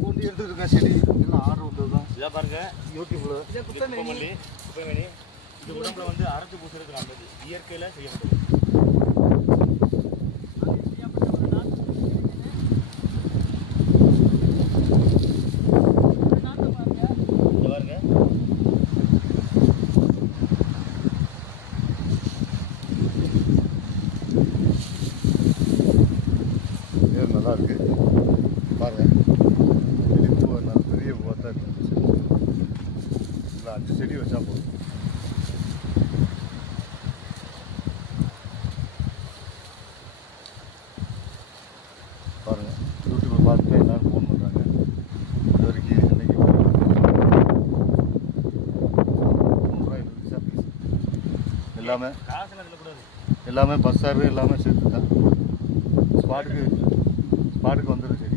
கூண்டி எடுத்துருக்க செடி எல்லாம் ஆர்டர் வந்தது தான். இதாக பாருங்க யூடியூப்ல குப்பைமேனி இது உடம்புல வந்து அரைச்சி பூசுறதுக்கு நல்லது, இயற்கையில் செய்யப்பட்டது. நல்லா இருக்கு பாருங்க. வெளிப்பூ நல்ல பெரிய பூவாக தான் இருக்கு. இல்லை 5 செடி வச்சா போதும். பாருங்க யூடியூப்பில் பார்த்துட்டு எல்லோரும் ஃபோன் பண்ணுறாங்க. இது வரைக்கும் இன்றைக்கி எல்லாமே பஸ் சார்ஜ் எல்லாமே சேர்த்து தான் ஸ்பாட்டுக்கு வந்துடும் சரி.